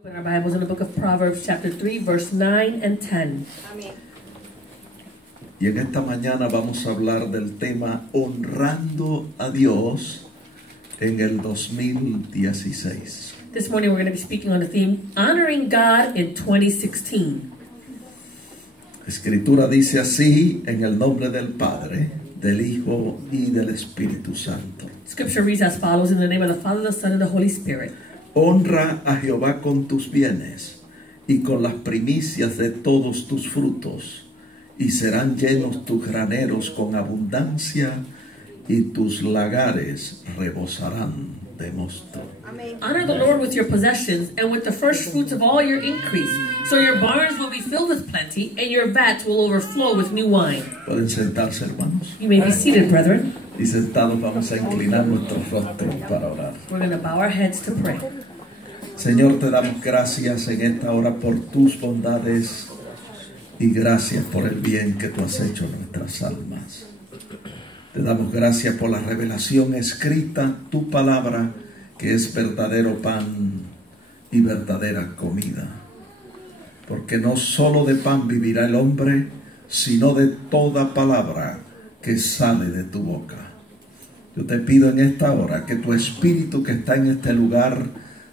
Open our Bibles in the book of Proverbs, chapter 3, verse 9 and 10. Amén. Y en esta mañana vamos a hablar del tema honrando a Dios en el 2016. This morning we're going to be speaking on the theme, Honoring God in 2016. La Escritura dice así, en el nombre del Padre, del Hijo y del Espíritu Santo. Scripture reads as follows, in the name of the Father, the Son, and the Holy Spirit. Honra a Jehová con tus bienes y con las primicias de todos tus frutos, y serán llenos tus graneros con abundancia, y tus lagares rebosarán de mosto. Amén. Honor the Lord with your possessions and with the first fruits of all your increase, so your barns will be filled with plenty, and your vats will overflow with new wine. Pueden sentarse, hermanos. You may be seated, brethren. Y sentados vamos a inclinar nuestros rostros para orar. We're going to bow our heads to pray. Señor, te damos gracias en esta hora por tus bondades y gracias por el bien que tú has hecho en nuestras almas. Te damos gracias por la revelación escrita, tu palabra, que es verdadero pan y verdadera comida. Porque no solo de pan vivirá el hombre, sino de toda palabra que sale de tu boca. Yo te pido en esta hora que tu Espíritu que está en este lugar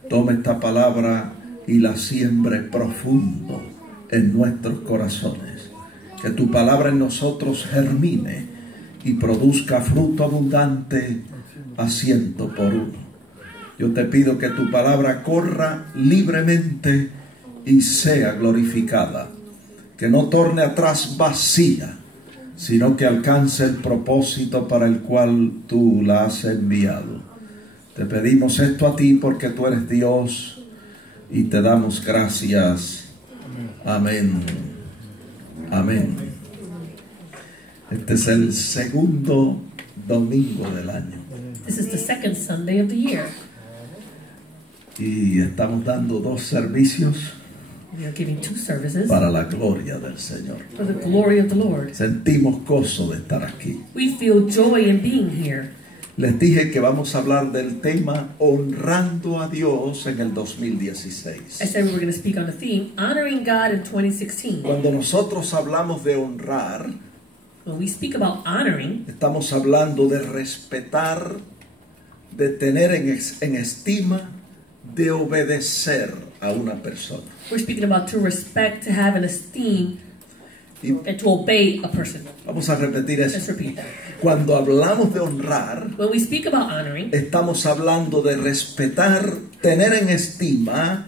tome esta palabra y la siembre profundo en nuestros corazones. Que tu palabra en nosotros germine y produzca fruto abundante a 100 por 1. Yo te pido que tu palabra corra libremente y sea glorificada. Que no torne atrás vacía, sino que alcance el propósito para el cual tú la has enviado. Te pedimos esto a ti porque tú eres Dios y te damos gracias. Amén. Amén. Este es el segundo domingo del año. This is the second Sunday of the year. Y estamos dando 2 servicios We are giving 2 services para la gloria del Señor. for the glory of the Lord. Sentimos gozo de estar aquí. We feel joy in being here. Les dije que vamos a hablar del tema honrando a Dios en el 2016. I said we were going to speak on the theme, Honoring God in 2016. Cuando nosotros hablamos de honrar, When we speak about honoring, estamos hablando de respetar, de tener en estima, de obedecer a una persona. we're speaking about to respect, to have an esteem, Y and to obey a person. vamos a repetir Let's eso. repeat that. Cuando hablamos de honrar, When we speak about honoring, estamos hablando de respetar, tener en estima,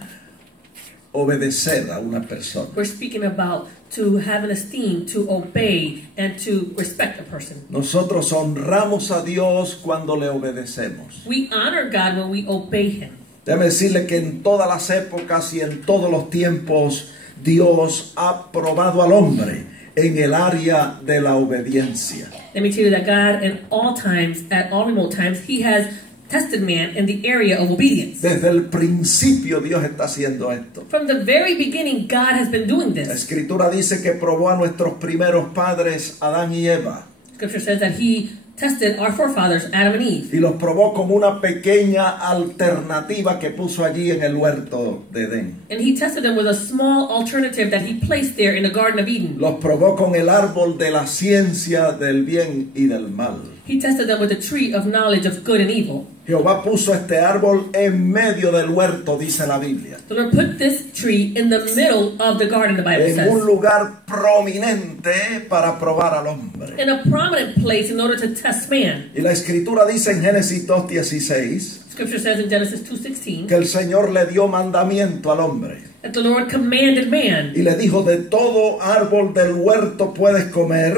obedecer a una persona. we're speaking about to have an esteem, to obey, and to respect a person. Nosotros honramos a Dios cuando le obedecemos. We honor God when we obey Him. Déjame decirle que en todas las épocas y en todos los tiempos, Dios ha probado al hombre en el área de la obediencia. Let me tell you that God, in all times, at all remote times, He has tested man in the area of obedience. Desde el principio Dios está haciendo esto. From the very beginning, God has been doing La this. Escritura dice que probó a nuestros primeros padres, Adán y Eva, Scripture says that He tested our forefathers, Adam and Eve. y los probó como una pequeña alternativa que puso allí en el huerto de Edén. And He tested them with a small alternative that He placed there in the Garden of Eden. Los probó con el árbol de la ciencia del bien y del mal. He tested them with the tree of knowledge of good and evil. Jehová puso este árbol en medio del huerto, dice la Biblia. The Lord put this tree in the middle of the garden, the Bible En un says. lugar prominente para probar al hombre. In a prominent place in order to test man. Y la Escritura dice en Génesis 2:16 Scripture says in Genesis 2:16 que el Señor le dio mandamiento al hombre. that the Lord commanded man. Y le dijo, de todo árbol del huerto puedes comer,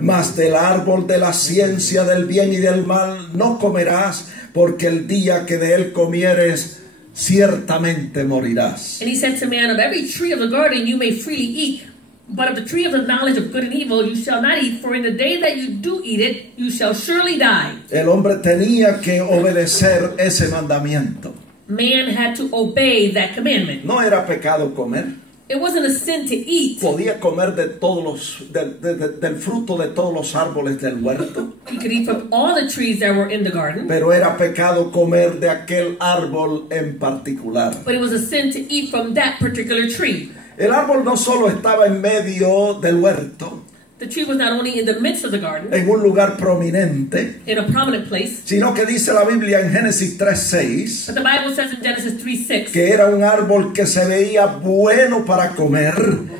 mas del árbol de la ciencia del bien y del mal no comerás, porque el día que de él comieres, ciertamente morirás. And He said to man, of every tree of the garden you may freely eat, but of the tree of the knowledge of good and evil you shall not eat, for in the day that you do eat it, you shall surely die. El hombre tenía que obedecer ese mandamiento. Man had to obey that commandment. No era pecado comer, It wasn't a sin to eat. Podía comer de todos los, del fruto de todos los árboles del huerto. He could eat from all the trees that were in the garden. Pero era pecado comer de aquel árbol en particular. But it was a sin to eat from that particular tree. El árbol no solo estaba en medio del huerto, The tree was not only in the midst of the garden, en un lugar prominente, in a prominent place, sino que dice la Biblia en Génesis 3:6 but the Bible says in Genesis 3:6 que era un árbol que se veía bueno para comer,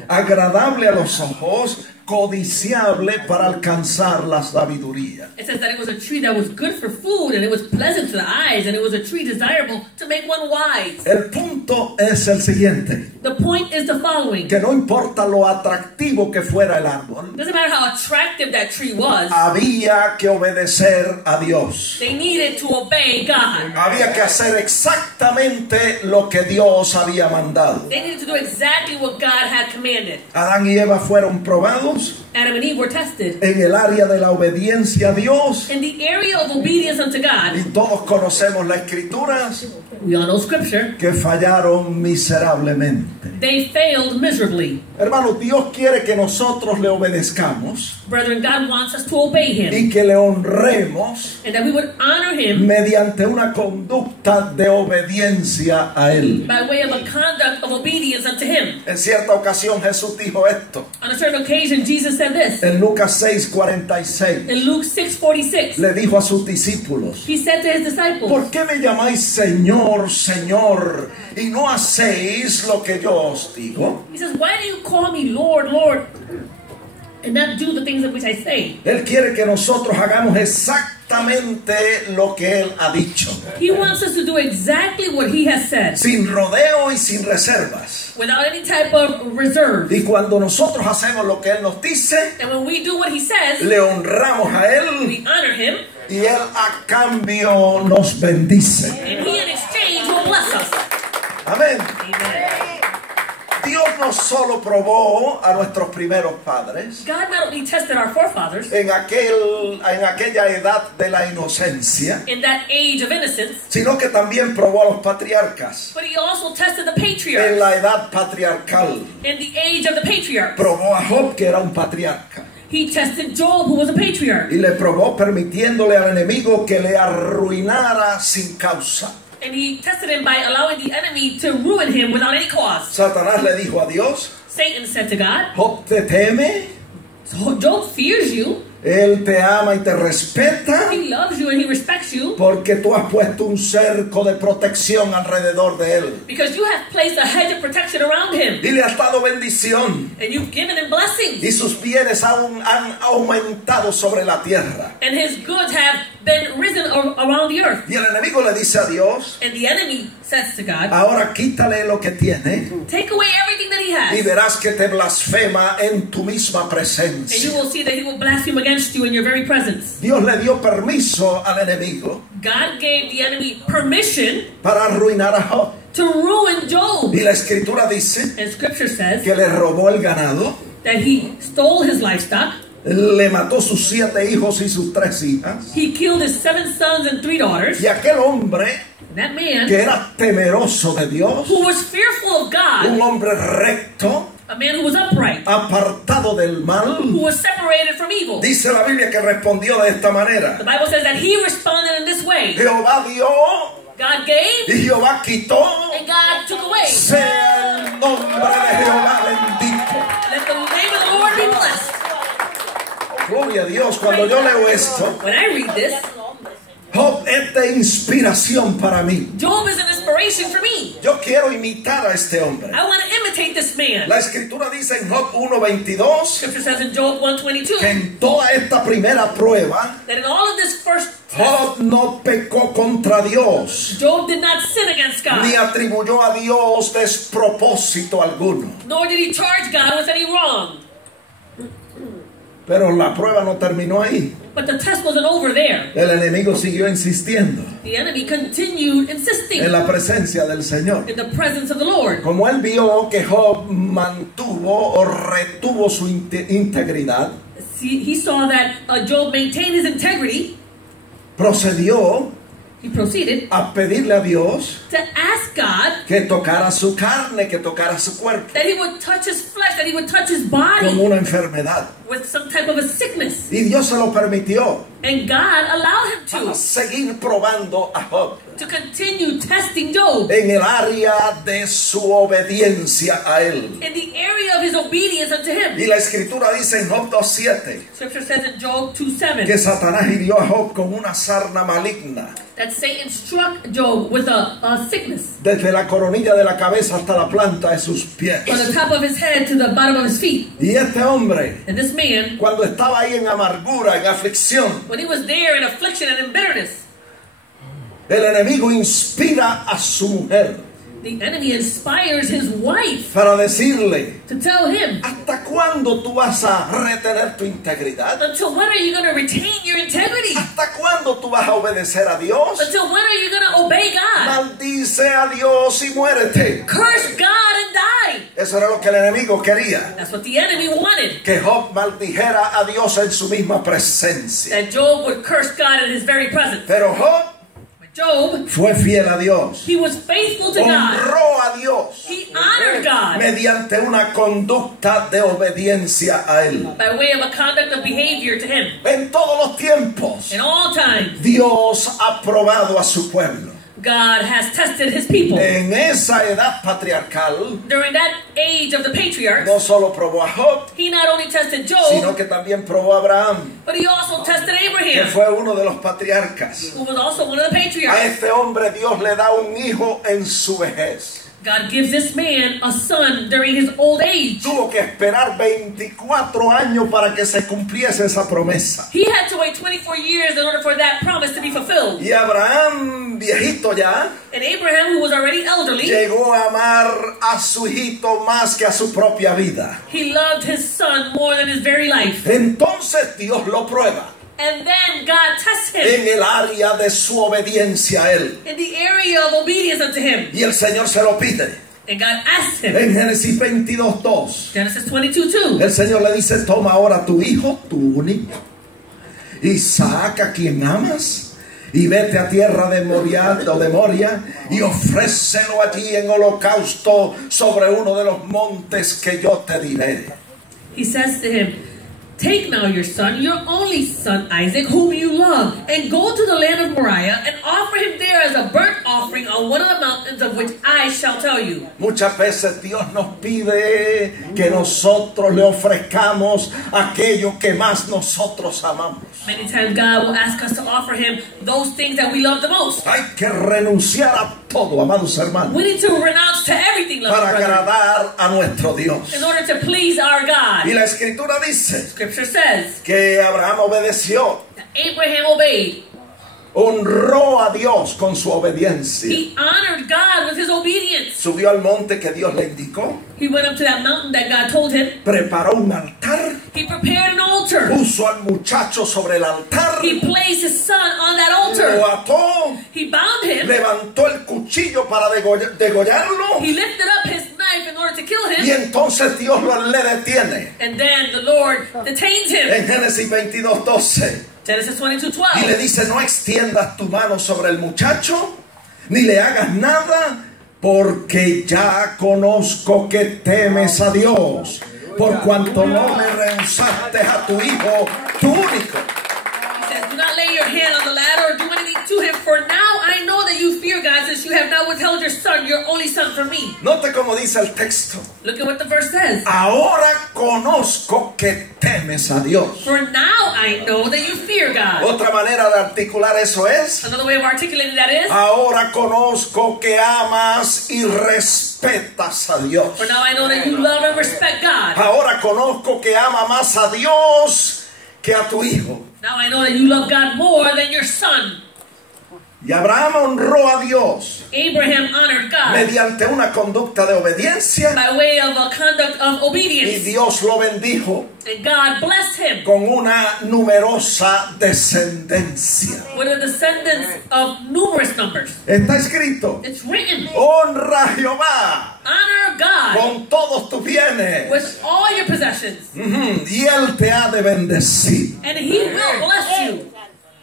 agradable a los ojos, codiciable para alcanzar la sabiduría. it says that it was a tree that was good for food and it was pleasant to the eyes and it was a tree desirable to make one wise. El punto es el siguiente, The point is the following. que no importa lo atractivo que fuera el árbol, It doesn't matter how attractive that tree was, había que obedecer a Dios. they needed to obey God. Había que hacer exactamente lo que Dios había mandado. They needed to do exactly what God had commanded. Adán y Eva fueron probados Adam and Eve were tested en el área de la obediencia a Dios. in the area of obedience unto Y God. todos conocemos las escrituras We all know scripture. que fallaron miserablemente. They failed miserably. Hermanos, Dios quiere que nosotros le obedezcamos Brethren, God wants us to obey Him y que le honremos and that we would honor Him mediante una conducta de obediencia a Él. by way of a conduct of obedience unto Him. En cierta ocasión Jesús dijo esto On a certain occasion, Jesus said this en Lucas 6:46. in Luke 6:46. Le dijo a sus discípulos: He said to His disciples, ¿por qué me llamáis Señor, Señor, y no hacéis lo que yo os digo? He says, why do you call me Lord, Lord, and not do the things of which I say? Él quiere que nosotros hagamos exactamente lo que Él ha dicho, He wants us to do exactly what He has said, sin rodeo y sin reservas. without any type of reserve. Y cuando nosotros hacemos lo que Él nos dice, And when we do what He says, le honramos a Él we honor Him, y Él a cambio nos bendice. and He in exchange will bless us. Amén. Amen. Dios no solo probó a nuestros primeros padres God not only tested our forefathers en aquella edad de la inocencia, in that age of innocence, sino que también probó a los patriarcas but He also tested the en patriarchs la edad patriarcal. in the age of the patriarchs. Probó a Job, que era un patriarca, He tested Job, who was a patriarch, y le probó permitiéndole al enemigo que le arruinara sin causa. and He tested him by allowing the enemy to ruin him without any cause. Satanás le dijo a Dios: Satan said to God, Job te teme, so Job fears you, él te ama y te respeta, he loves you and he respects you, porque tú has puesto un cerco de protección alrededor de él because you have placed a hedge of protection around him, y le has dado bendición, and you've given him blessings, y sus bienes han aumentado sobre la tierra. and his goods have been risen around the earth. Y el enemigo le dice a Dios: And the enemy says to God, ahora quítale lo que tiene take away everything that he y has, verás que te blasfema en tu misma and you presencia. will see that he will blaspheme against you in your very presence. Dios le dio permiso al enemigo God gave the enemy permission para arruinar a Job. to ruin Job. Y la escritura dice And scripture says que le robó el ganado, that he stole his livestock, le mató sus 7 hijos y sus 3 hijas. he killed his 7 sons and 3 daughters. Y aquel hombre That man, que era temeroso de Dios, who was fearful of un God, hombre recto, a man who was upright, apartado del mal, who was separated from evil. dice la Biblia que respondió de esta manera: The Bible says that he responded in this way. Jehová dio God gave y Jehová quitó, and God took away. sea el nombre de Jehová bendito. Let the name of the Lord be blessed. Gloria a Dios. Cuando yo leo esto, When I read this, Job es de inspiración para mí. Job is an inspiration for me. Yo quiero imitar a este hombre. I want to imitate this man. La escritura dice en Job 1:22 Scripture says in Job que 1:22 en toda esta primera prueba that in all of this first Job no pecó contra Dios, Job did not sin against ni God, atribuyó a Dios despropósito alguno. nor did he charge God with any wrong. Pero la prueba no terminó ahí. But the test wasn't over there. El enemigo siguió insistiendo The enemy continued insisting en la presencia del Señor. in the presence of the Lord. Como él vio que Job mantuvo o retuvo su integridad, See, he saw that Job maintained his integrity. procedió he proceeded a pedirle a Dios to ask God que tocara su carne, que tocara su cuerpo that he would touch his flesh, that he would touch his con body una enfermedad. with some type of a sickness. Y Dios se lo permitió And God allowed him para to seguir probando a Job continue testing Job en el área de su obediencia a él. in the area of his obedience unto him. Y la escritura dice en Job 2:7 Scripture says in Job que 2:7 Satanás hirió a Job con una sarna maligna, that Satan struck Job with a sickness desde la coronilla de la cabeza hasta la planta de sus pies. from the top of his head to the bottom of his feet. Y este hombre, And this man, cuando estaba ahí en amargura, en aflicción, when he was there in affliction and in bitterness, el enemigo inspira a su mujer the enemy inspires his wife para decirle: to tell him, ¿hasta cuándo tú vas a retener tu integridad? until when are you going to retain your integrity? ¿Hasta cuándo tú vas a obedecer a Dios? Until when are you going to obey God? Maldice a Dios y muérete. Curse God and die. Eso era lo que el enemigo quería, That's what the enemy wanted. que Job maldijera a Dios en su misma presencia. That Job would curse God in his very presence. Pero Job But Job, fue fiel a Dios, he was faithful to God. honró a Dios He honored God mediante una conducta de obediencia a él. by way of a conduct of behavior to him. En todos los tiempos, In all times, Dios ha probado a su pueblo. God has tested his people. En esa edad patriarcal, During that age of the patriarchs, no solo probó a Job, he not only tested Job, sino que también probó a Abraham, but he also tested que Abraham, fue uno de los patriarcas. who was also one of the A patriarchs. este hombre Dios le da un hijo en su vejez. God gives this man a son during his old age. Tuvo que esperar 24 años para que se cumpliese esa promesa. He had to wait 24 years in order for that promise to be fulfilled. Y Abraham, viejito ya, And Abraham, who was already elderly, llegó a amar a su hijito más que a su propia vida. he loved his son more than his very life. Entonces Dios lo prueba And then God tests him en el área de su obediencia a él. in the area of obedience unto him. Y el Señor se lo pide. And God asks him, En Génesis 22:2, Genesis 22:2, el Señor le dice: toma ahora tu hijo, tu único, Isaac, a quien amas, y vete a tierra de Moria, y ofrécelo allí en holocausto sobre uno de los montes que yo te diré. he says to him, take now your son, your only son Isaac, whom you love, and go to the land of Moriah and offer him there as a burnt offering on one of the mountains of which I shall tell you. Muchas veces Dios nos pide que nosotros le ofrezcamos aquello que más nosotros amamos. Many times God will ask us to offer him those things that we love the most. Hay que renunciar a todo, amados hermanos, We need to renounce to everything, loved para brethren, agradar a nuestro Dios. in order to please our Y God. la escritura dice Scripture says que Abraham obedeció, that Abraham obeyed. honró a Dios con su obediencia. He honored God with his obedience. Subió al monte que Dios le indicó, He went up to that mountain that God told him. preparó un altar, He prepared an altar. puso al muchacho sobre el altar, He placed his son on that lo altar. ató, He bound him. levantó el cuchillo para degollarlo, He lifted up his knife in order to kill y him. entonces Dios le detiene. And then the Lord detains him. En Génesis 22:12, Genesis y le 22:12. dice: no extiendas tu mano sobre el muchacho, ni le hagas nada, porque ya conozco que temes a Dios, por cuanto no le rehusaste a tu hijo, tu único. He says, do not lay your hand on the lad or do anything to him, for now I know that you fear God, since you have not withheld your son, your only son, from me. Note cómo dice el texto: Look at what the verse says. ahora conozco que temes a Dios. For now I know that you fear God. Otra manera de articular eso es: Another way of articulating that is, ahora conozco que amas y respetas a Dios. for now I know that you love and respect God. Ahora conozco que ama más a Dios que a tu hijo. Now I know that you love God more than your son. Y Abraham honró a Dios Abraham honored God mediante una conducta de obediencia, by way of a conduct of y obedience. Dios lo bendijo And God blessed him con una numerosa descendencia. with a descendants of numerous numbers. Está escrito: It's written, honra a Jehová honor God con todos tus bienes, with all your possessions, y Él te ha de bendecir. and he will bless you.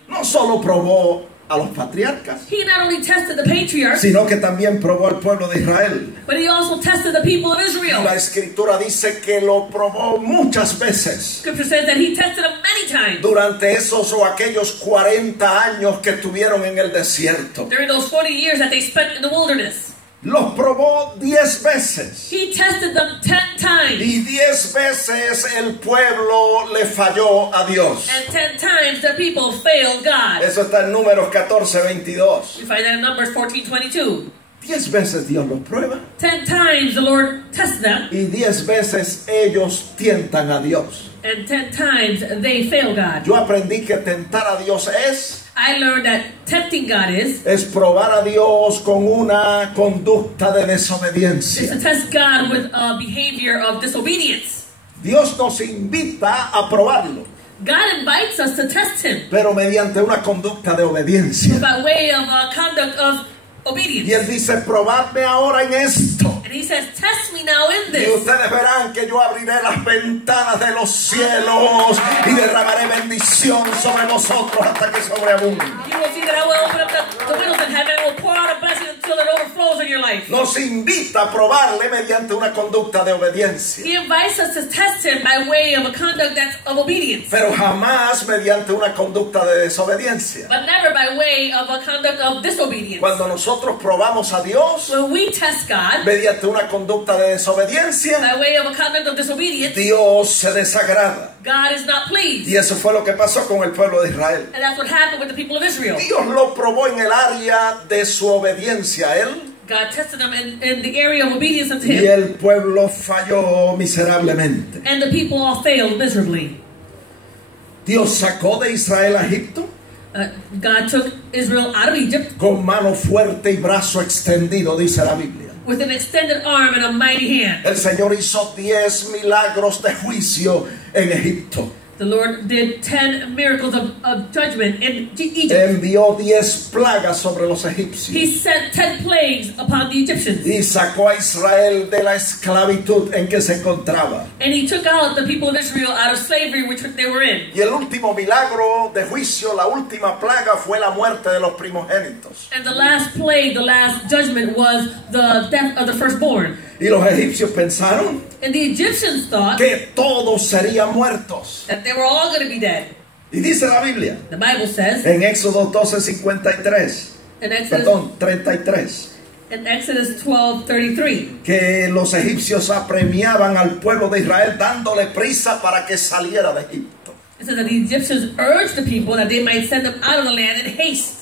No solo probó a los patriarcas, He not only tested the patriarchs, sino que también probó al pueblo de Israel. but he also tested the people of La Israel. escritura dice que lo probó muchas veces Scripture says that he tested them many times durante esos o aquellos 40 años que estuvieron en el desierto. during those 40 years that they spent in the wilderness. Los probó 10 veces. He tested them 10 times. Y 10 veces el pueblo le falló a Dios. And 10 times the people failed God. Eso está en Números 14:22. We find that in Numbers 14:22. 10 veces Dios los prueba 10 times the Lord tests them, y 10 veces ellos tientan a Dios. and 10 times they fail God. Yo aprendí que tentar a Dios I learned that tempting God is probar a Dios con una conducta de to desobediencia. test God with a behavior of disobedience. Dios nos invita a probarlo, God invites us to test Him pero mediante una conducta de obediencia. by way of a conduct of Y obedience. Él dice, probadme ahora en esto. And He says, test me now in Y this. ustedes verán que yo abriré las ventanas de los cielos y derramaré bendición sobre vosotros hasta que sobreabunde. You will see that I will open up the windows in heaven and will pour out a blessing until it overflows in your life. Nos invita a probarle mediante una conducta de obediencia, He invites us to test Him by way of a conduct that's of obedience, pero jamás mediante una conducta de desobediencia. but never by way of a conduct of disobedience. Cuando nosotros probamos a Dios When we test God mediante una conducta de desobediencia, by way of a conduct of disobedience, Dios se desagrada. God is not pleased. Y eso fue lo que pasó con el pueblo de Israel. And that's what happened with the people of Israel. Dios lo probó en el área de su obediencia a Él, God tested them in the area of obedience unto y Him, el pueblo falló miserablemente. and the people all failed miserably. Dios sacó de Israel a Egipto God took Israel out of Egypt con mano fuerte y brazo extendido, dice la Biblia. with an extended arm and a mighty hand. El Señor hizo 10 milagros de juicio en Egipto. The Lord did 10 miracles of judgment in Egypt. Envió 10 plagas sobre los egipcios He sent 10 plagues upon the Egyptians. y sacó a Israel de la esclavitud en que se encontraba. And He took out the people of Israel out of slavery which they were in. Y el último milagro de juicio, la última plaga, fue la muerte de los primogénitos. And the last plague, the last judgment was the death of the firstborn. Y los egipcios pensaron And the Egyptians thought que todos serían muertos. that they were all going to be dead. Y dice la Biblia The Bible says en Éxodo 12:53, in Exodus, perdón, 33, in Exodus 12:33 que los egipcios apremiaban al pueblo de Israel dándole prisa para que saliera de Egipto. it says that the Egyptians urged the people that they might send them out of the land in haste.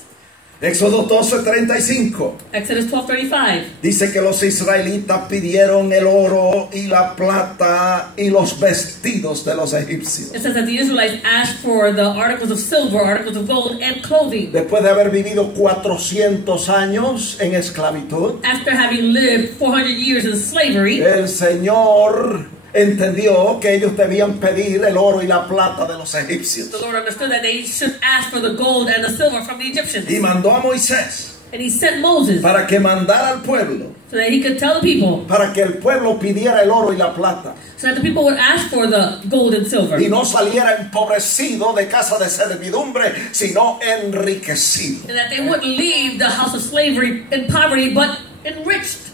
Éxodo 12:35 Exodus 12:35 dice que los israelitas pidieron el oro y la plata y los vestidos de los egipcios. It says that the Israelites asked for the articles of silver, articles of gold, and clothing. Después de haber vivido 400 años en esclavitud, After having lived 400 years in slavery, el Señor entendió que ellos debían pedir el oro y la plata de los egipcios. the Lord understood that they should ask for the gold and the silver from the Egyptians. Y mandó a Moisés And He sent Moses para que mandara al pueblo, so that he could tell the people, para que el pueblo pidiera el oro y la plata so that the people would ask for the gold and silver. y no saliera empobrecido de casa de servidumbre, sino enriquecido. And that they wouldn't leave the house of slavery in poverty, but enriched.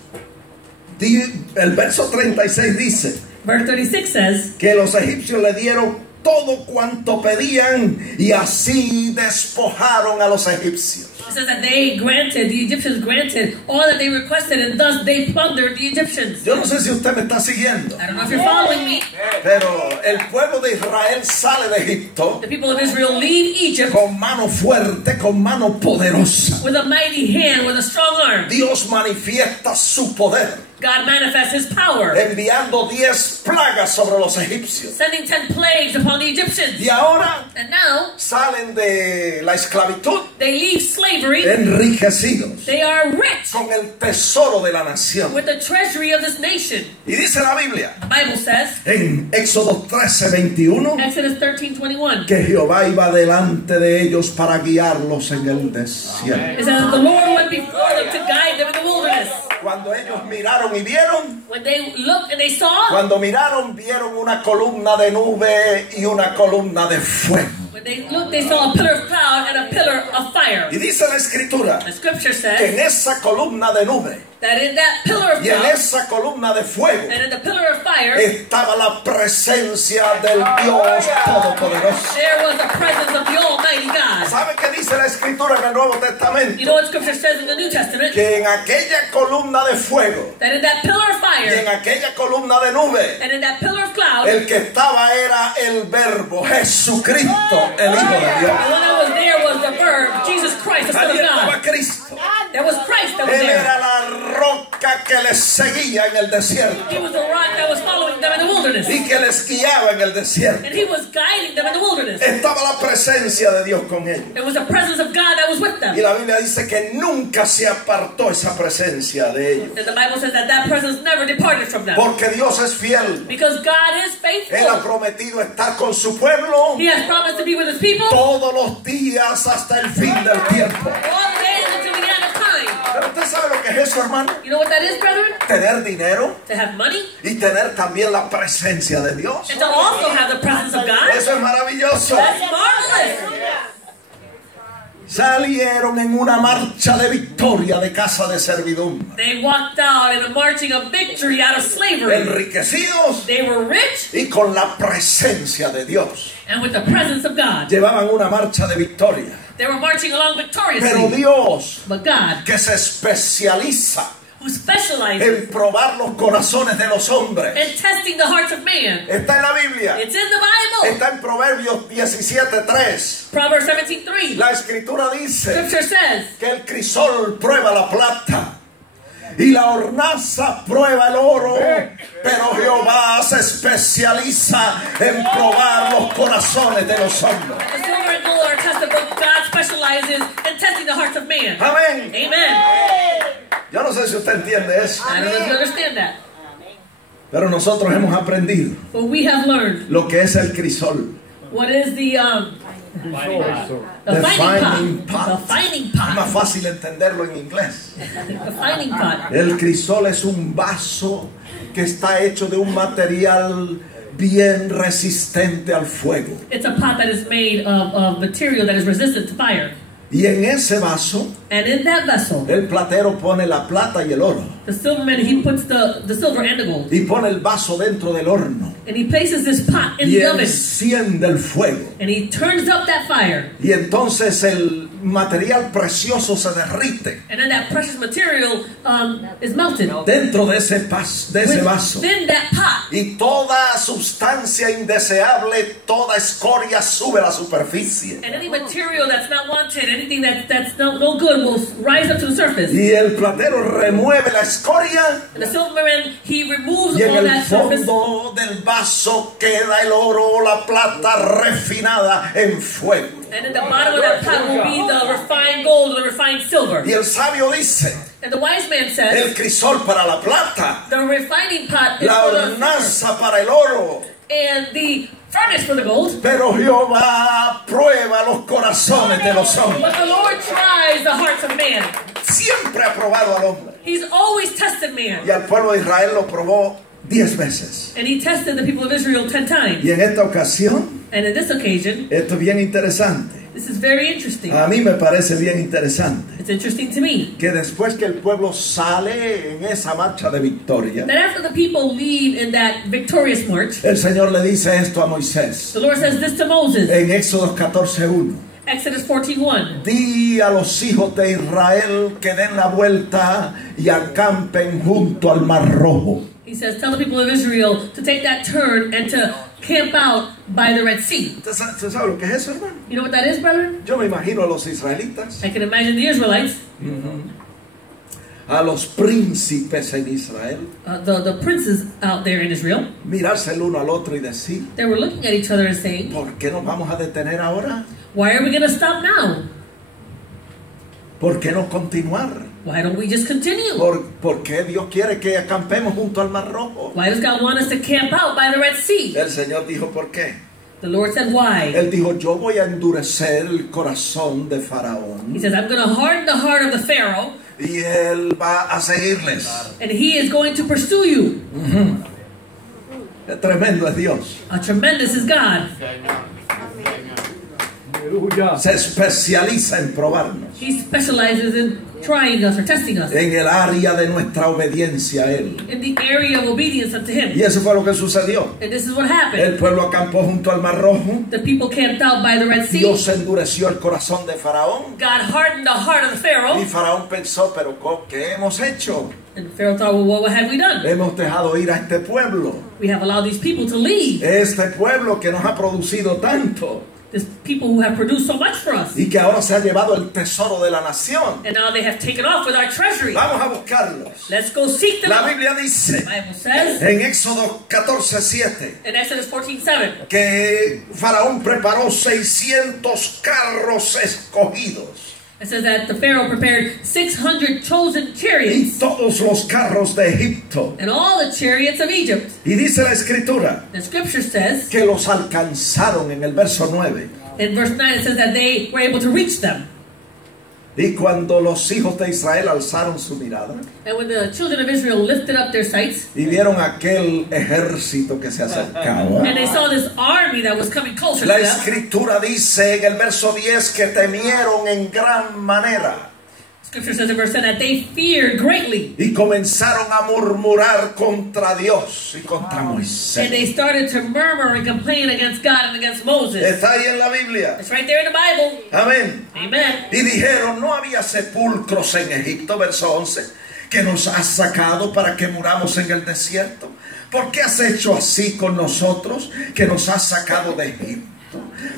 El verso 36 dice Verse 36 says que los egipcios le dieron todo cuanto pedían y así despojaron a los egipcios. it says that the Egyptians granted all that they requested, and thus they plundered the Egyptians. Yo no sé si usted me está siguiendo, I don't know if you're following me. pero el pueblo de Israel sale de Egipto The people of Israel leave Egypt con mano fuerte, con mano poderosa. with a mighty hand, with a strong arm. Dios manifiesta su poder, God manifests His power, enviando 10 plagas sobre los egipcios. sending 10 plagues upon the Egyptians. Y ahora And now salen de la esclavitud they leave slavery. enriquecidos They are rich con el tesoro de la nación. with the treasury of this nation. Y dice la Biblia The Bible says, en Éxodo 13:21 Exodus 13:21, que Jehová iba delante de ellos para guiarlos en el desierto. it says that the Lord went before them to guide them in the wilderness. Cuando ellos miraron y vieron, When they looked and they saw, cuando miraron vieron una columna de nube y una columna de fuego. when When they looked, they saw a pillar of cloud and a pillar of fire. Y dice la escritura The scripture que en says esa columna de nube that in that pillar of y en cloud esa columna de fuego and in the pillar of fire, estaba la presencia del Dios Todopoderoso. there was the presence of the Almighty God. ¿Sabe qué dice la escritura en el Nuevo You Testamento? know what scripture says in the New Testament? Que en aquella columna de fuego That in that pillar of y en fire aquella columna de nube, and in that pillar of cloud, el que estaba era el Verbo, Jesucristo, el Hijo de Dios. the one that was there was the Verb, Jesus Christ, the Son Allí of estaba God. Cristo. There was Christ that was Él there. era la roca que les seguía en el desierto He was the rock that was following them in the wilderness. y que les guiaba en el desierto. And he was guiding them in the wilderness. Estaba la presencia de Dios con ellos. There was the presence of God that was with Y them. la Biblia dice que nunca se apartó esa presencia de ellos. And the Bible says that that presence never departed from them. Porque Dios es fiel. Because God is Él ha faithful. prometido estar con su pueblo He has promised to be with his people todos los días hasta el fin del tiempo. all days until the end of time. Pero usted sabe lo que es eso, hermano. You know what that is, brethren? Tener dinero To have money y tener también la presencia de Dios. and to also have the presence of God. Eso es maravilloso. That's marvelous. Salieron en una marcha de victoria de casa de servidumbre. They walked out in a marching of victory out of slavery. Enriquecidos They were rich y con la presencia de Dios. and with the presence of God. Llevaban una marcha de victoria. They were marching along Pero victoriously. Dios, But God, que se especializa who specializes en probar los corazones de los hombres, in testing the hearts of man, está en la Biblia. it's in the Bible. Está en Proverbios 17:3. Proverbs 17:3. La escritura dice Scripture says que el crisol prueba la plata y la hornaza prueba el oro, pero Jehová se especializa en probar los corazones de los hombres. the silver and gold are tested, but God specializes in testing the hearts of man. Amén. Amen. Yo no sé si usted entiende eso, I don't know if you understand that. pero nosotros hemos aprendido But we have learned lo que es el crisol. what is the The fining fining pot. pot. The fining Es más pot. fácil entenderlo en inglés. The fining pot. El crisol es un vaso que está hecho de un material bien resistente al fuego. It's a pot that is made of material that is resistant to fire. Y en ese vaso, And in that vessel, el platero pone la plata y el oro. the silverman, he puts the silver and the gold. Y pone el vaso dentro del horno. And he places this pot in Y the oven. enciende el fuego. And he turns up that fire. Y entonces el material precioso se derrite And then that precious material is melted dentro de ese vaso. within that pot. Y toda sustancia indeseable, toda escoria sube a la superficie. And any material that's not wanted, anything that's no good will rise up to the surface. Y el platero remueve la escoria. And the silverman, he removes Y en all el that surface. fondo del vaso queda el oro o la plata refinada en fuego. And in the bottom of that pot will be the refined gold or the refined silver. Y el sabio dice, And the wise man el says, crisol para la plata, the refining pot is la for the silver, hornaza para el oro, and the furnace for the gold. pero Jehová prueba los corazones de los hombres. But the Lord tries the hearts of man. Siempre ha probado al hombre. He's always tested man. Y al pueblo de Israel lo probó 10 veces. And he tested the people of Israel 10 times. Y en esta ocasión, And in this occasion, esto es bien interesante. this is very interesting. A mí me parece bien interesante. It's interesting to me Que después que el pueblo sale en esa marcha de victoria, that after the people leave in that victorious march, el Señor le dice esto a Moisés. the Lord says this to Moses, En Éxodo 14:1. Exodus 14:1. Di a los hijos de Israel que den la vuelta y acampen junto al Mar Rojo. He says, tell the people of Israel to take that turn and to camp out by the Red Sea. ¿Usted sabe lo que es eso, hermano? You know what that is, brethren? Yo me imagino a los israelitas, I can imagine the Israelites, a los príncipes en Israel, the princes out there in Israel, mirarse el uno al otro y decir, they were looking at each other and saying, ¿por qué nos vamos a detener ahora? why are we going to stop now? ¿Por qué no continuar? Why don't we just continue? ¿Por qué Dios quiere que acampemos junto al Mar Rojo? Why does God want us to camp out by the Red Sea? El Señor dijo, ¿por qué? The Lord said, why? Él dijo, yo voy a endurecer el corazón de Faraón He says, I'm going to harden the heart of the Pharaoh, y él va a seguirles. and he is going to pursue you. Qué tremendo es Dios. How tremendous is God. se especializa en probarnos He specializes in trying us or testing us en el área de nuestra obediencia a Él. in the area of obedience unto Him. Y eso fue lo que sucedió. And this is what happened. El pueblo acampó junto al Mar Rojo. The people camped out by the Red Sea. Dios endureció el corazón de Faraón. God hardened the heart of the Pharaoh. Y Faraón pensó, pero ¿qué hemos hecho? And Pharaoh thought, well, what have we done? Hemos dejado ir a este pueblo. We have allowed these people to leave. Este pueblo que nos ha producido tanto. These people who have produced so much for us. Y que ahora se ha llevado el tesoro de la nación. And now they have taken off with our treasury. Vamos a buscarlos. Let's go seek them La out. Biblia dice The Bible says en Éxodo 14:7 in Exodus 14:7 que Faraón preparó 600 carros escogidos. it says that the Pharaoh prepared 600 chosen Y chariots todos los carros de Egipto. and all the chariots of Egypt. Y dice la escritura The scripture says que los alcanzaron en el verso 9. in verse 9 it says that they were able to reach them. Y cuando los hijos de Israel alzaron su mirada And when the children of Israel lifted up their sights y vieron aquel ejército que se acercaba, and they saw this army that was coming closer to la them, escritura dice en el verso 10 que temieron en gran manera scripture says in verse 10 that they feared greatly. y comenzaron a murmurar contra Dios y contra And Moisés. they started to murmur and complain against God and against Moses. Está ahí en la Biblia. It's right there in the Bible. Amén. Amen. Y dijeron, no había sepulcros en Egipto, verso 11, que nos has sacado para que muramos en el desierto. ¿Por qué has hecho así con nosotros, que nos has sacado de Egipto?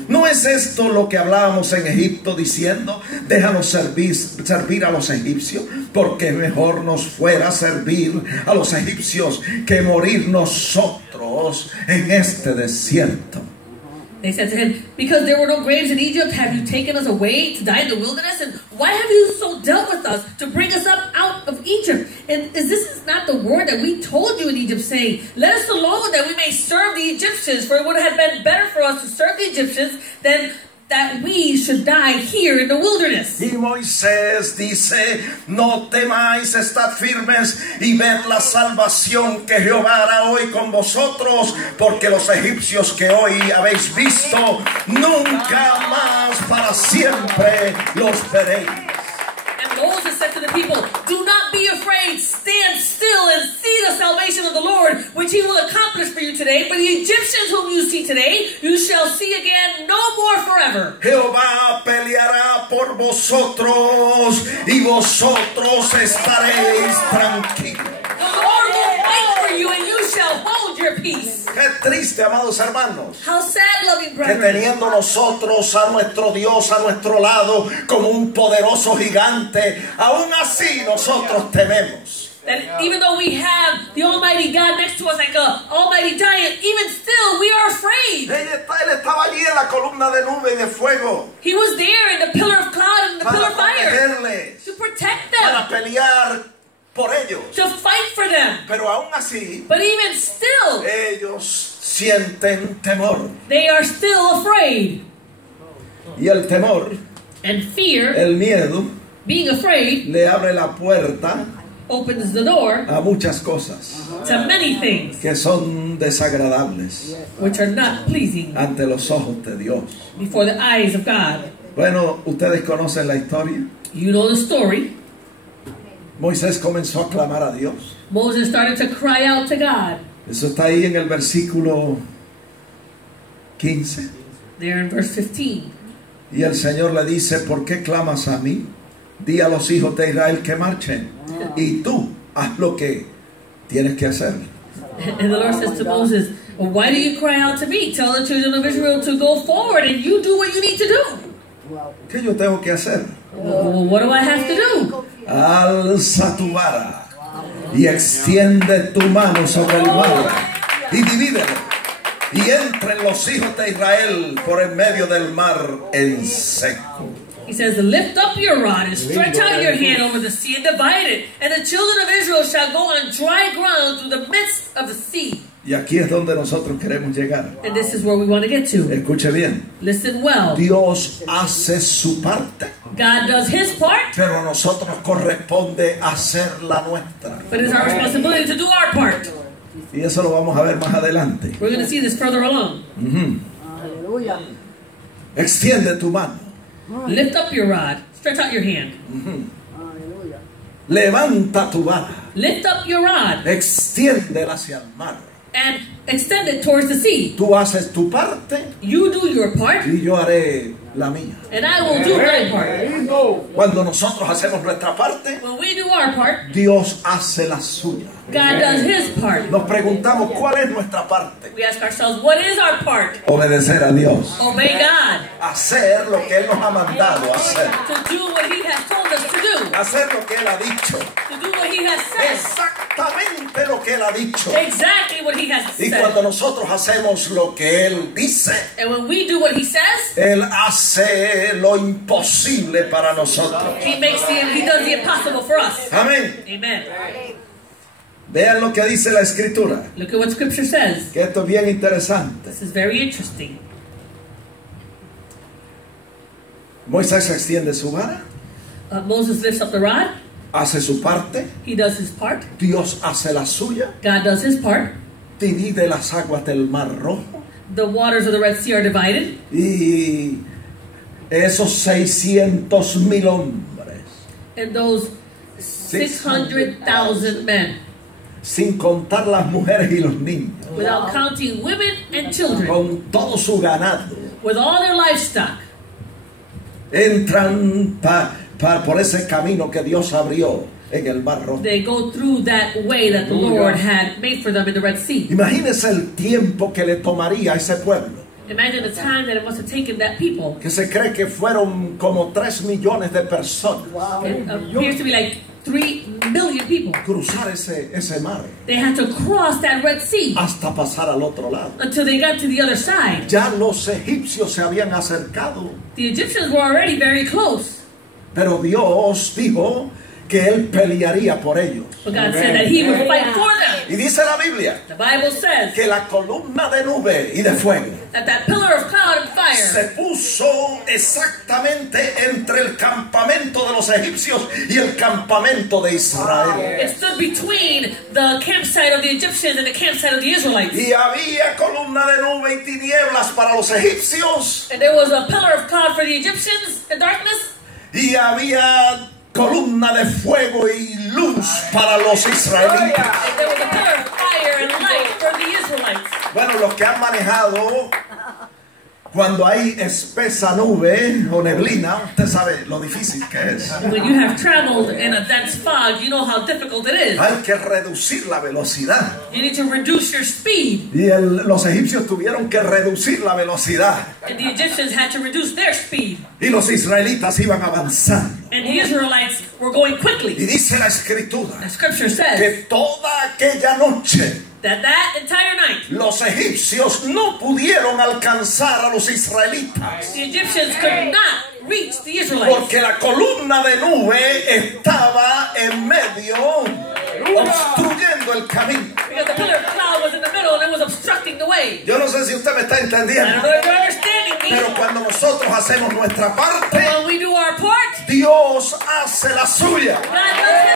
¿No es esto lo que hablábamos en Egipto diciendo, déjanos servir a los egipcios, porque mejor nos fuera servir a los egipcios que morir nosotros en este desierto? They said to him, because there were no graves in Egypt, have you taken us away to die in the wilderness? And why have you so dealt with us to bring us up out of Egypt? And is not the word that we told you in Egypt, saying, let us alone that we may serve the Egyptians, for it would have been better for us to serve the Egyptians than that we should die here in the wilderness. Y Moisés dice, no temáis, estad firmes y ved la salvación que Jehová hará hoy con vosotros, porque los egipcios que hoy habéis visto, nunca más para siempre los veréis. And Moses said to the people, do not be afraid, stand still and see the salvation of the Lord, which he will accomplish for you today. For the Egyptians whom you see today, you shall see again no more forever. Jehová peleará por vosotros y vosotros estaréis tranquilos. The Lord will fight for you and you shall hold your peace. Qué triste, amados hermanos, How sad, loving que brethren, teniendo nosotros a nuestro Dios a nuestro lado como un poderoso gigante, aún así nosotros tememos. that even though we have the Almighty God next to us like an almighty giant, even still we are afraid. Él estaba allí en la columna de nube y de fuego He was there in the pillar of cloud and the pillar para of fire protegerles, to protect para them, pelear por ellos. to fight for them. Pero aún así, But even still, ellos sienten temor. they are still afraid. Y el temor, And fear, el miedo, being afraid, le abre la puerta opens the door a muchas cosas to many things que son desagradables which are not pleasing ante los ojos de Dios. before the eyes of God. Bueno, ustedes conocen la historia. You know the story. Moisés comenzó a clamar a Dios. Moses started to cry out to God. Eso está ahí en el versículo 15. There in verse 15. Y el Señor le dice, ¿por qué clamas a mí? Di a los hijos de Israel que marchen. Y tú haz lo que tienes que hacer. And the Lord says to Moses, well, why do you cry out to me? Tell the children of Israel to go forward and you do what you need to do. ¿Qué yo tengo que hacer? Well, what do I have to do? Alza tu vara y extiende tu mano sobre el mar y divídelo. Y entren los hijos de Israel por en medio del mar en seco. He says, lift up your rod and stretch out your hand over the sea and divide it. And the children of Israel shall go on dry ground through the midst of the sea. Y aquí es donde nosotros queremos llegar. And this is where we want to get to. Escuche bien. Listen well. Dios hace su parte, God does his part, pero a nosotros nos corresponde hacer la nuestra. but it's our responsibility to do our part. Y eso lo vamos a ver más adelante. We're going to see this further along. Extiende tu mano. Lift up your rod. Stretch out your hand. Levanta tu vara. Lift up your rod Extiéndela hacia el mar. and extend it towards the sea. Tú haces tu parte You do your part, y yo haré la mía. and I will do my part. Cuando nosotros hacemos nuestra parte, When we do our part, Dios hace la suya. God does His part. Nos preguntamos cuál es nuestra parte. We ask ourselves, what is our part? Obedecer a Dios. Obey God. Hacer lo que Él nos ha mandado hacer. To do what He has told us to do. Hacer lo que Él ha dicho. To do what He has said. Exactamente lo que Él ha dicho. Exactly what He has Y said. cuando nosotros hacemos lo que Él dice, And when we do what He says, Él hace lo imposible para nosotros. He does the impossible for us. Amén. Amen. Vean lo que dice la Escritura, Look at what Scripture says. que esto es bien interesante. This is very interesting. Moisés extiende su vara, Moses lifts up the rod. hace su parte, He does his part. Dios hace la suya, God does His part. divide las aguas del Mar Rojo The waters of the Red Sea are divided. y esos 600,000 hombres, And those 600,000 men, sin contar las mujeres y los niños, without counting women and children, con todo su ganado, with all their livestock, entran por ese camino que Dios abrió en el Mar Rojo. they go through that way that the Lord had made for them in the Red Sea. Imagínese el tiempo que le tomaría a ese pueblo, Imagine the time that it must have taken that people. que se cree que fueron como 3 millones de personas, It appears to be like 3 million people. cruzar ese mar They had to cross that Red Sea hasta pasar al otro lado. until they got to the other side. Ya los egipcios se habían acercado, The Egyptians were already very close, pero Dios dijo que Él pelearía por ellos. but God said that He would fight for them. Y dice la Biblia The Bible says que la columna de nube y de fuego that pillar of cloud and fire se puso exactamente entre el campamento de los egipcios y el campamento de Israel. it stood between the campsite of the Egyptians and the campsite of the Israelites. Y había columna de nube y tinieblas para los egipcios, And there was a pillar of cloud for the Egyptians in darkness, y había columna de fuego y luz para los israelitas. and there was a pillar of fire and light for the Israelites. Bueno, los que han manejado cuando hay espesa nube o neblina, usted sabe lo difícil que es. When you have traveled in a dense fog, you know how difficult it is. Hay que reducir la velocidad. You need to reduce your speed. Y los egipcios tuvieron que reducir la velocidad. And the Egyptians had to reduce their speed. Y los israelitas iban avanzando. And the Israelites were going Y quickly. dice la Escritura The scripture says que toda aquella noche that entire night, los egipcios no pudieron alcanzar a los israelitas, the Egyptians could not reach the Israelites. porque la columna de nube estaba en medio, obstruyendo el camino. Because the pillar of cloud was in the middle and it was obstructing the way. Yo no sé si usted me está I don't entendiendo, know if you're understanding me. pero cuando nosotros hacemos nuestra parte, When we do our part, Dios hace la suya. God does